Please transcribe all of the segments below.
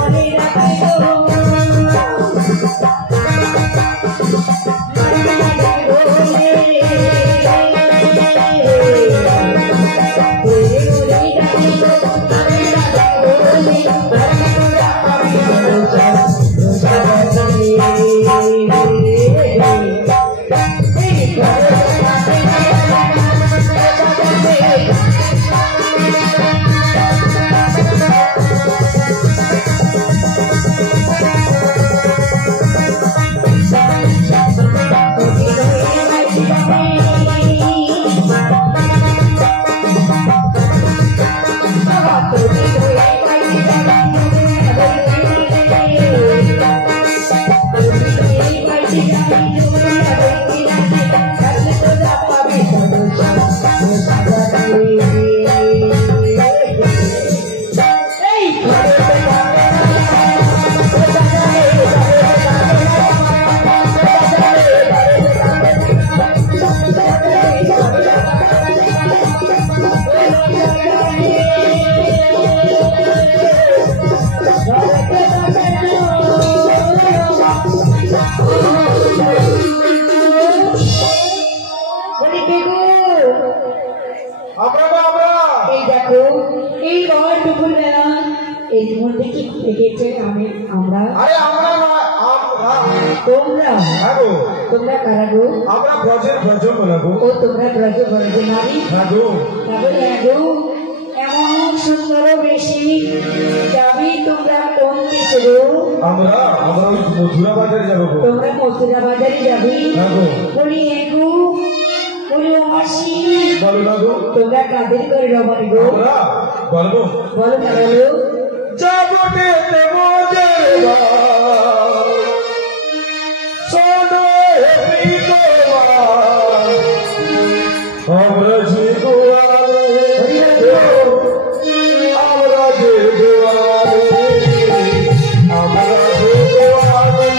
Hare আমরা আরে আমরা নয় আমরা তোমরা হ্যাঁ গো তোমরা কারা গো আমরা ব্রজের ব্রজ বলা গো ও তোমরা ব্রজ ব্রজ নারী হ্যাঁ গো তাহলে গো এমন সুন্দর বেশি যাবি তোমরা কোন দেশে গো আমরা আমরা ওই মথুরা বাজারে যাবো গো তোমরা মথুরা বাজারে যাবি হ্যাঁ গো বলি গো বলি ও মাসি বলো না গো তোমরা কাদের করে রবানি গো আমরা বলবো বলো না বলো যাবো দেখতে মজের শোনো হেবি তোমার আমরা যে গোয়ালে আমরা যে গোয়ালে আমরা যে গোয়ালে আমরা যে গোয়ালে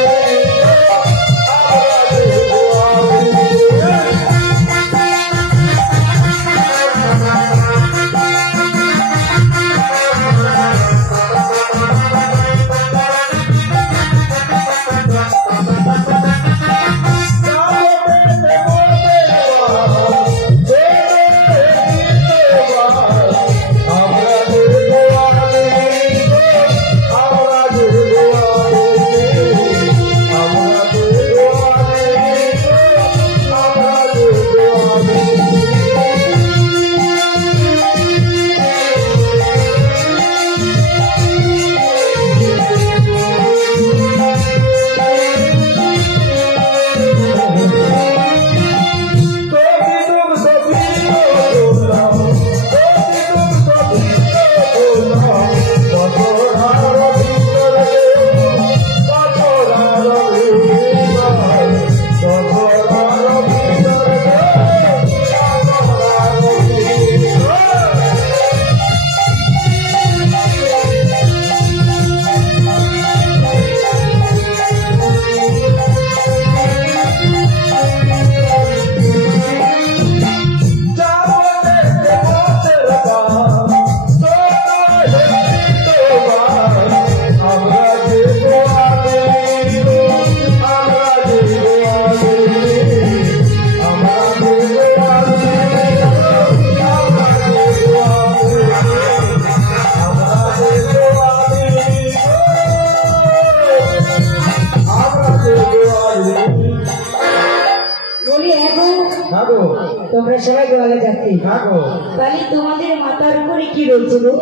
তোমরা সবাই গোয়ালে যাচ্ছি থাকো তাহলে তোমাদের মাথার উপরে কি রয়েছে গো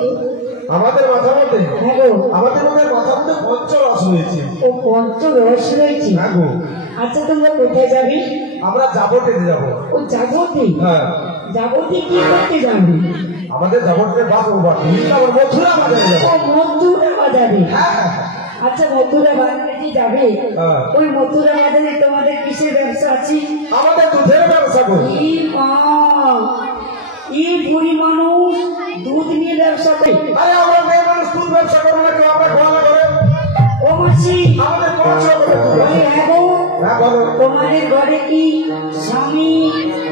আমাদের মাথার মধ্যে হ্যাঁ গো আমাদের মধ্যে মাথার মধ্যে পঞ্চরস রয়েছে ও পঞ্চরস রয়েছে হ্যাঁ গো আচ্ছা তোমরা কোথায় যাবি আমরা যাবতীতে যাব ও যাবতি হ্যাঁ যাবতি কি করতে যাবি আমাদের যাবতীয় বাস আবার মথুরা বাজারে যাবো ও মথুরা বাজারে হ্যাঁ হ্যাঁ হ্যাঁ আচ্ছা মথুরা বাজারে কি যাবে হ্যাঁ। ওই মথুরা বাজারে তোমাদের কিসের ব্যবসা আছে আমাদের দুধের ব্যবসা করি এই মা এই বুড়ি মানুষ দুধ নিয়ে ব্যবসা করে আরে আমরা মেয়ে মানুষ দুধ ব্যবসা করবো না কেউ আমরা খোলা করে ও মাসি আমাদের পৌঁছে বলি হ্যাঁ গো হ্যাঁ বলো তোমাদের ঘরে কি স্বামী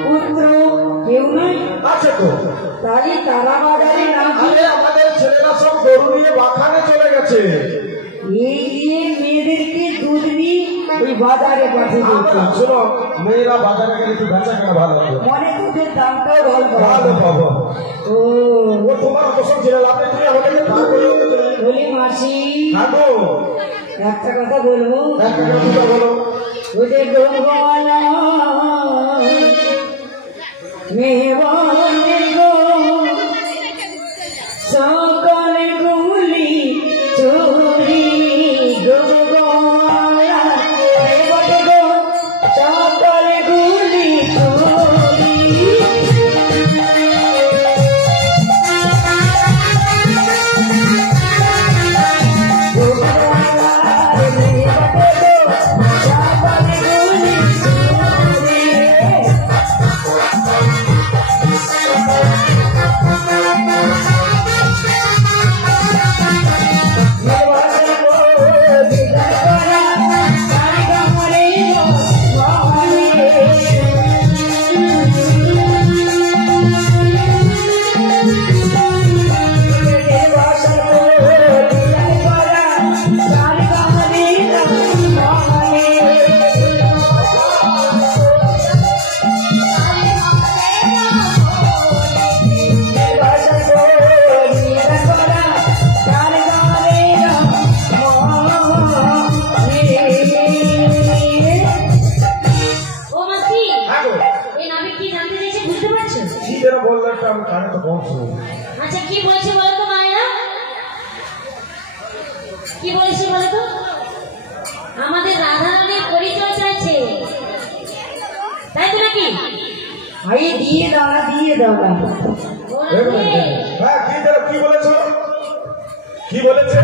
পুত্র কেউ নাই আছে তো তাহলে তারা বাজারে না আরে আমাদের ছেলেরা সব গরু নিয়ে বাখানে চলে গেছে এই দিয়ে মেয়েদেরকে দুধ নিয়ে ওই বাজারে পাঠিয়ে দিচ্ছে শোনো মেয়েরা বাজারে গেলে একটু বেচা কেনা ভালো হবে মনে দুধের দামটাও ভালো ভালো পাবো ও ও তোমার অবসর ছিল আপনি তুমি আমাদেরকে ভাগ করে বলি মাসি থাকো একটা কথা বলবো একটা কথা বলো ওদের গঙ্গওয়ালা মেহবানের গো সকল গুলি চুরি গঙ্গওয়ালা মেহবানের গো সকল গুলি চুরি আমাদের রাধারানীর পরিচয় চাইছে, তাই তো নাকি? আরে দিয়ে দাও না, দিয়ে দাও না। হ্যাঁ, কি বলেছো? কি বলেছে?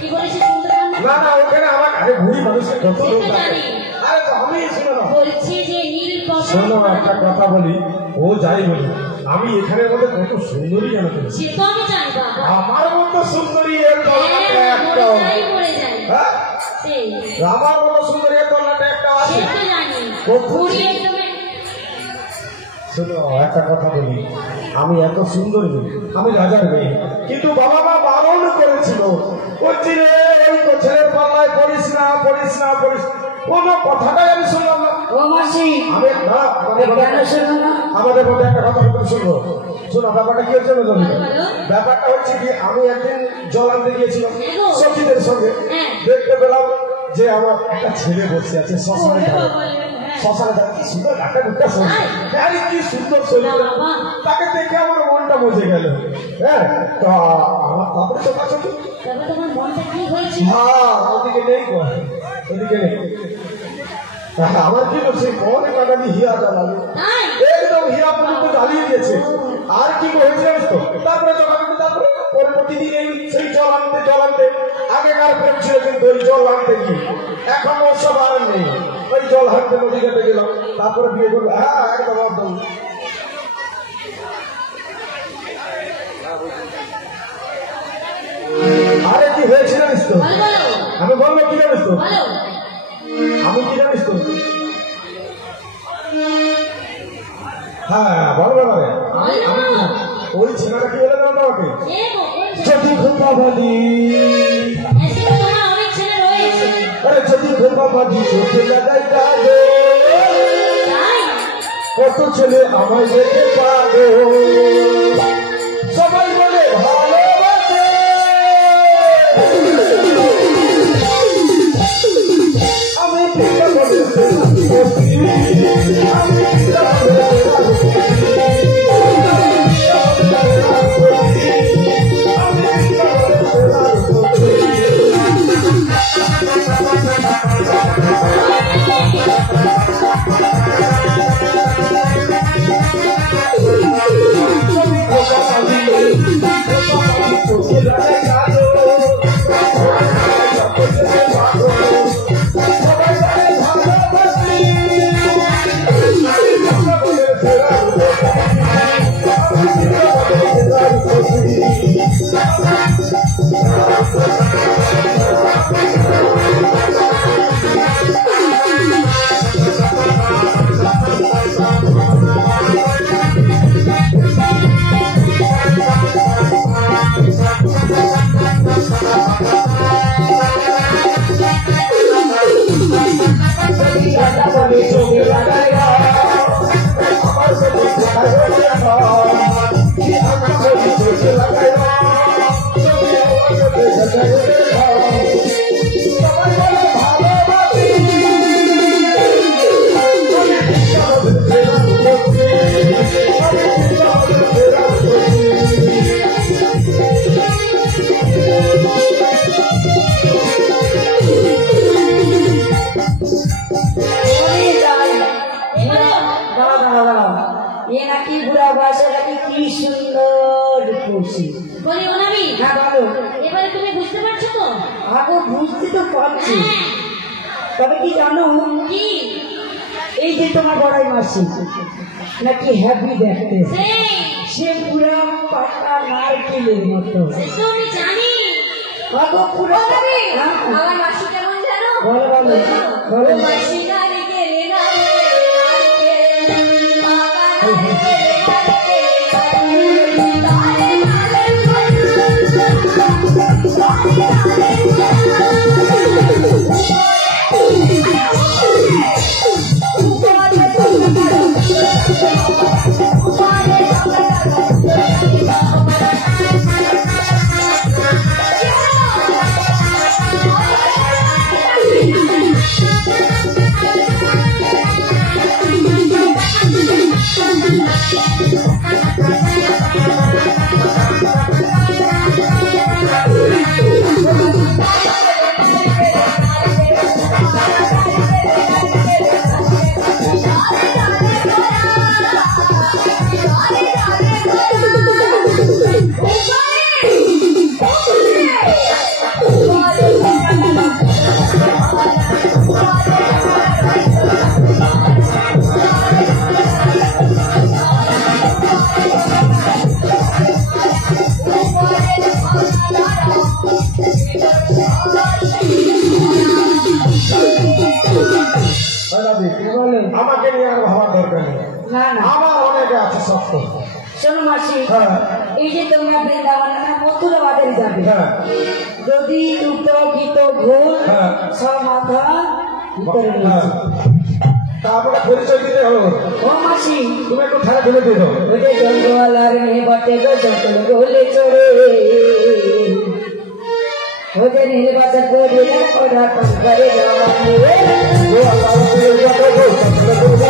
কি বলেছে শুনতে পান না? না না, ওখানে আমার আরে বুড়ি মানুষের কত লোক সেটা আছে। জানি। আরে তো আমি শুনো না, বলছে যে নীল শোনো একটা কথা বলি, ও যাই বলি, আমি এখানের মধ্যে কত সুন্দরী জানো তুমি? সে তো আমি জানি বাবা। আমার মতো সুন্দরী এর তলাতে একটা, মরে যায়। হ্যাঁ সেই আমার মতো সুন্দরী এর তলাতে একটা আছে। সে তো জানি। কত ঘুরিয়ে তুমি শোনো একটা কথা বলি, আমি এত সুন্দরী, আমি রাজার মেয়ে, কিন্তু বাবা মা বারণ করেছিল, বলছি রে এই তো ছেলের পাল্লায় পড়িস না, পড়িস না, পড়িস। কোনো কথাটাই আমি শুনলাম না। ও মাসি, আমি না কেন শোনো না? আমাদের মধ্যে একটা কথা বলতে শুনবো। শোনো ব্যাপারটা কি হচ্ছে জানো? বলো। ব্যাপারটা হচ্ছে কি, আমি একদিন জল আনতে গিয়েছিলাম এগো। সখীদের সঙ্গে, হ্যাঁ। দেখতে পেলাম যে আমার একটা ছেলে বসে আছে শ্মশানে ওরে ধারে। বাবা রে, হ্যাঁ। শ্মশানে ধারে কি সুন্দর একটা দুটা শরীর, আরে কি সুন্দর শরীর, বাবা। তাকে দেখে আমার মনটা মজে গেল। হ্যাঁ, তা আমার তারপরে চোখাচোখি, তারপর তোমার মনটা কি হয়েছে? হ্যাঁ ওদিকে নেই গো, ওদিকে নেই। আমার কি করছে মনে কাটালি হিয়া জ্বালালো, তাই একদম হিয়া পর্যন্ত জ্বালিয়ে দিয়েছে। আর কি হয়েছে জানিস তো? তারপরে তারপরে প্রতিদিন এই সেই জল আনতে আগেকার প্রেম ছিল, কিন্তু ওই জল আনতে কি এখন ওসব আর নেই। ওই জল হাঁটতে নদী ঘাটে গেলাম, তারপরে বিয়ে করলো। হ্যাঁ একদম একদম। আরে কি হয়েছে জানিস তো? বলো বলো আমি বলবো কি জানিস তো? বলো। আমি কি জানিস তো? হ্যাঁ বল ব্যাপারে। আমি ওই ছেলেটা কি বলে দেবো আমাকে? এ গো, কোন ছেলে? যদি খোপাবাদি, এসে তো তোমার অনেক ছেলে রয়েছে। আরে যদি খোপাবাদি চোখে লাগাই কাঁদে, তাই কত ছেলে আমায় দেখে কাঁদে, সবাই বলে ভালোবাসে, আমি পিতা বলে বসি, আমি পিতা বলে এ নাকি বুড়া বয়সে নাকি কি সুন্দর করছি। বলি অনামি, হ্যাঁ বলো। এবারে তুমি বুঝতে পারছো তো? আগো বুঝতে তো পারছি, তবে কি জানো, কি এই যে তোমার বড়াই মাসি নাকি হ্যাপি দেখতে, সেই সে পুরা পাতা নারকেলের মতো। সে তো আমি জানি। আগো পুরা হ্যাঁ, আমার মাসি কেমন জানো? বলো বলো বলো। মাসি নারকেলে নারকেলে নারকেল, পাকা নারকেলে নারকেল, তারে বলো। আমাকে নিয়ে আর ভাবার দরকার নেই, না না আমার অনেকে আছে শক্ত। শোনো মাসি, হ্যাঁ এই যে তোমরা বৃন্দাবন মথুরা বাজারে যাবে, হ্যাঁ যদি দুটো গীত ঘোল হ্যাঁ। সব মাথা ভিতরে নিয়ে হ্যাঁ। তারপরে পরিচয় দিতে হবে। ও মাসি, তুমি একটু ধারে ঢেলে দিয়ে দাও। ওই যে জঙ্গলার মেয়ে বটে গো জঙ্গল গোলে চড়ে, ওদের নির্বাচন করে ওরা করে ও আল্লাহ, তুমি এই কথা বল, তারপরে বলবো,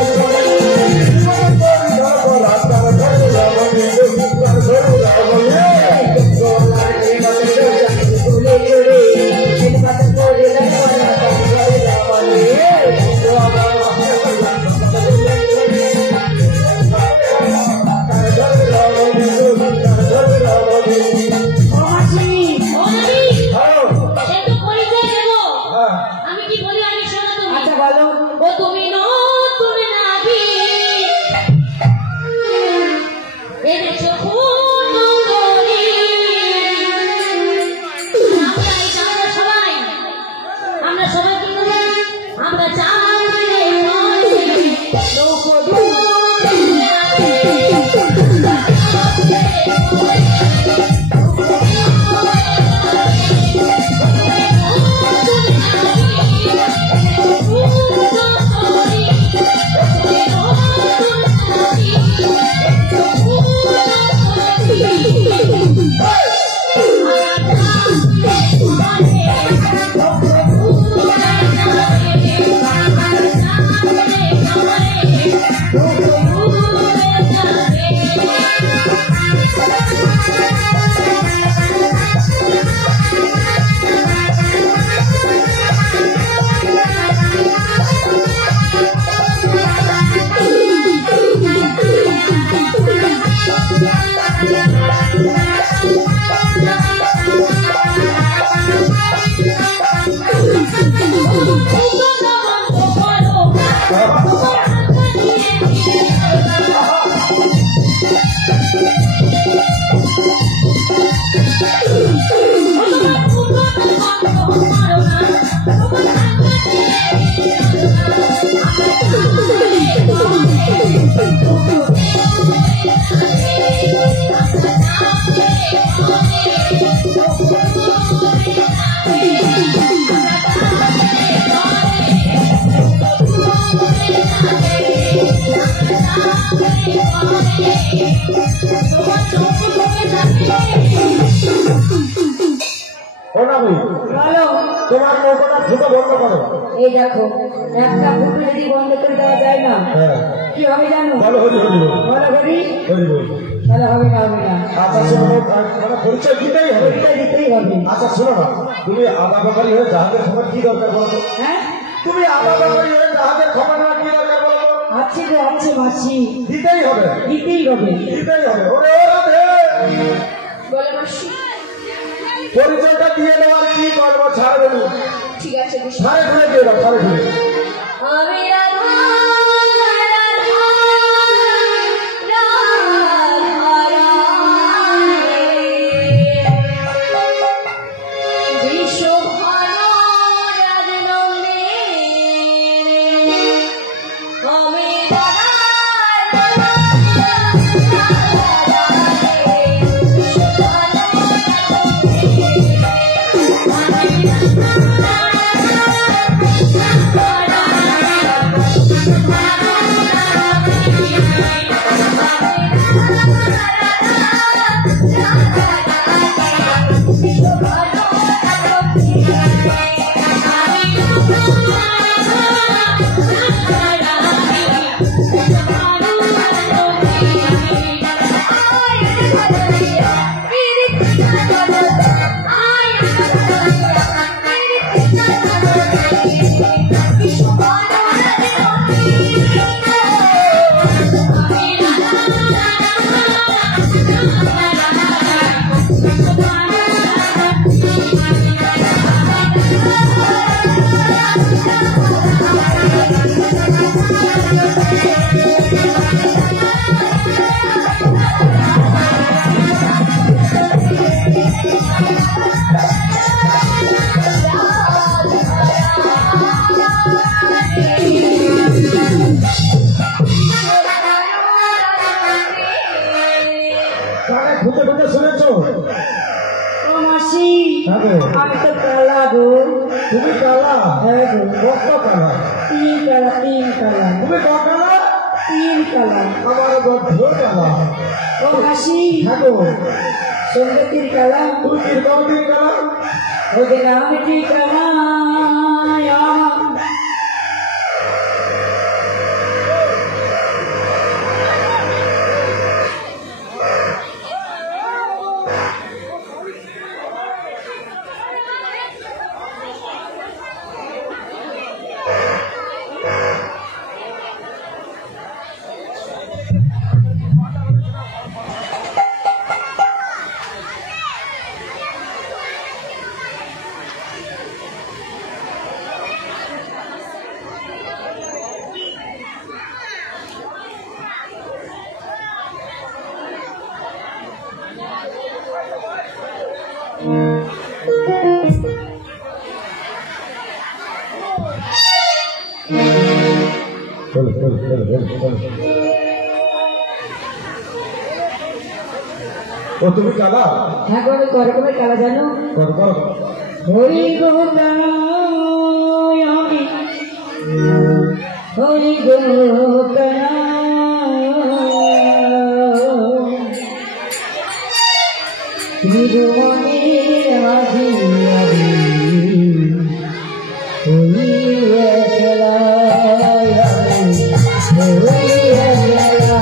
আমি কি বলি আমি শোনো তুমি। আচ্ছা বলো। ও তুমি নতুন নাবি এনেছো খুন করি। আমরা সবাই কি করি? আমরা চাঁদে বলো। তোমার নৌকাটা ফুটো বন্ধ করো। এই দেখো, একটা ফুটো যদি বন্ধ করে দেওয়া যায় না, হ্যাঁ কি হবে জানো? বলো, হরি হরি বল, বলো করি, হরি বল। তাহলে হবে না, হবে না, আচ্ছা শোনো, মানে পরিচয় দিতেই হবে। এটা দিতেই হবে। আচ্ছা শোনো না, তুমি আদা ব্যাপারী হয়ে জাহাজের খবর কি দরকার বলো তো? হ্যাঁ, তুমি আদা ব্যাপারী হয়ে জাহাজের খবর নেওয়ার কি দরকার বলো তো? আছে তো আছে মাসি, দিতেই হবে, দিতেই হবে। দিতেই হবে। ওরে ও রাধে, বলে মাসি, পরিচয়টা দিয়ে দেওয়ার কি করবো, ছাড়বে না। ঠিক আছে, ছাড়ে ঘুরে দিয়ে দাও, ছাড়ে ঘুরে। আমি রাধা হ্যাঁ গো। আমি তো কালা গো। তুমি কালা? হ্যাঁ গো। কত কালা? তিন কালা, তিন কালা। তুমি ক কালা? তিন কালা। আমার বদ্ধ কালা। ও হাসি। হ্যাঁ গো। সঙ্গে তিন কালা। তুমি কিরকম তিন কালা? ওদের আমি তিন কালা। ও তুমি কালা? হ্যাঁ গো, আমি করকমের কালা জানো। কর কর। হরি গো কালা আমি, হরি গো কালা নিরুমণির মাঝি আমি, হরি একলা আমি, হরি একলা।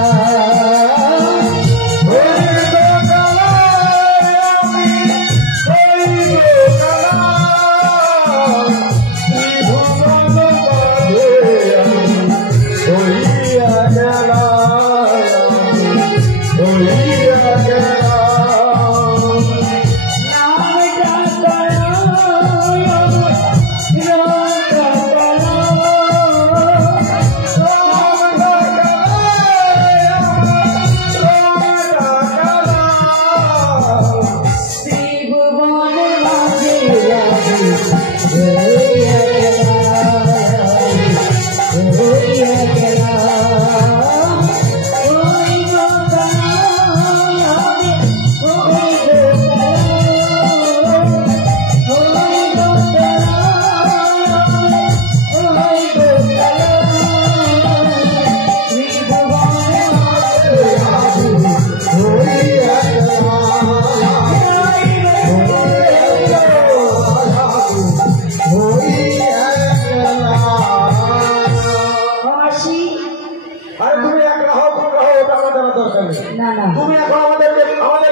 না না, তুমি এখন আমাদের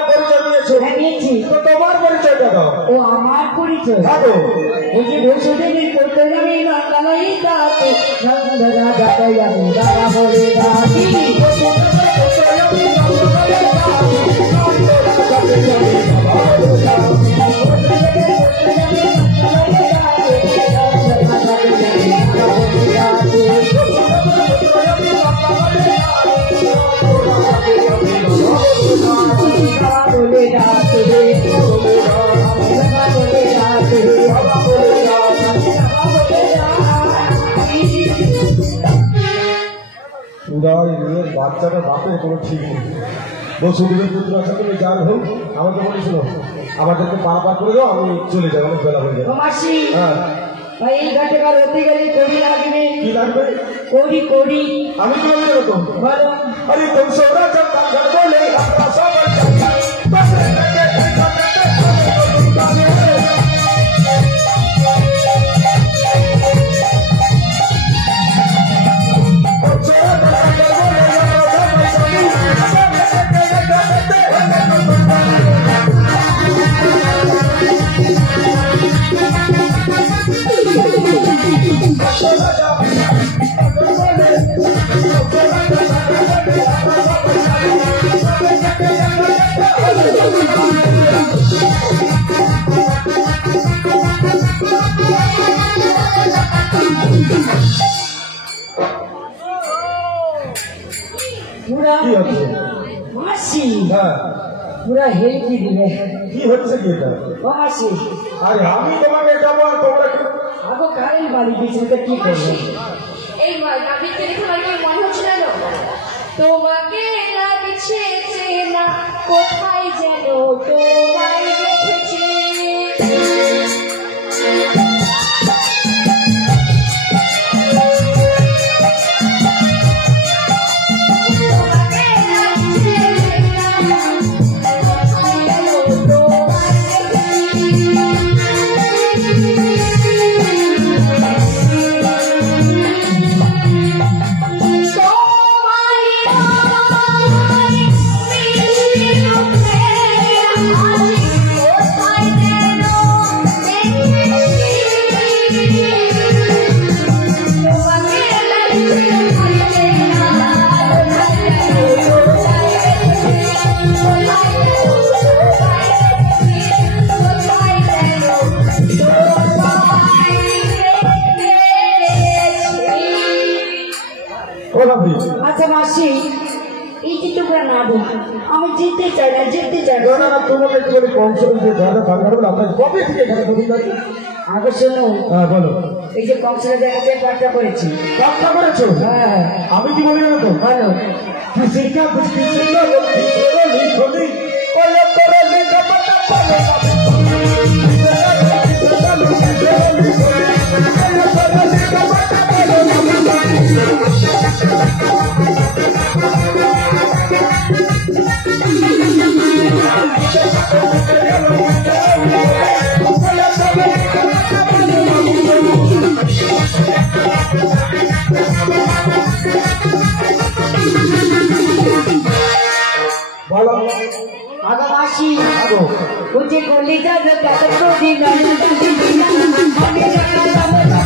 পরিচয় দিয়েছো। হ্যাঁ নিয়েছি। তো তোমার পরিচয়টা দাও। ও আমার পরিচয়। হ্যাঁ তো। বলছি বৈষ্ণদেবী করতে যাবি বাংলায় যাতে নন্দরা যাতাই আমি দাদা বলে ডাকি। বলে ডাকে বলে ডাকে বাচ্চাটা বাপের কোনো ঠিক নেই। বসুদেবের পুত্র আছে, তুমি যার হোক আমাকে বলেছিল আমাদেরকে পা পা করে দাও, আমি চলে যাবো, অনেক বেলা হয়ে যাবে। মাসি হ্যাঁ ভাই এই ঘাটে কার হতে গেলে কবি লাগবে। কি লাগবে? কবি কবি আমি কি বলছি এরকম? বলো। अरे तुम सोना चलता घर बोले अपना सब পুরা কি হচ্ছে? মাসি হ্যাঁ পুরা হেলকি দিবে। কি হচ্ছে কি এটা? ও মাসি আরে আমি তোমাকে যাবো আর তোমরা কি? আগো কারেন্ট বাড়ি দিয়েছে, তো কি করবো? এই নাবিককে দেখে আমার কি মনে হচ্ছে না তোমাকে লাগছে চেনা, কোথায় যেন তোমায় দেখেছি। তোমরা না বল, আমি জিততে চাই না, জিততে চাই না। না না তোমাকে একটুখানি কংস যে যারা বাংলা বলে আমরা কবে থেকে এখানে নতুন আছি? আগে শোনো, হ্যাঁ বলো। এই যে কংসরা দেখাতে পাঠটা করেছি। কাজটা করেছো? হ্যাঁ, আমি কি বলি জানো তো? ভালো। কিসিকা কুছ কিসিকা লিখলি ওই তোরে লিখা পাতা বলো। আগামাসি আগো মুঝে গলি যাবে কত দিন আমি আর হবে না।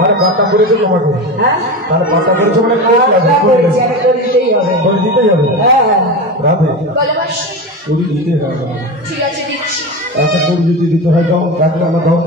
মানে কাজটা করেছো তোমাকে, হ্যাঁ, তাহলে কাজটা করেছো মানে করে দিতেই হবে। করে দিতেই হবে। হ্যাঁ, রাধে বলো মাসি। করে দিতে হবে। ঠিক আছে দিচ্ছি। আচ্ছা করে যদি দিতে হয় দাও, ডাকলে আমার দাও।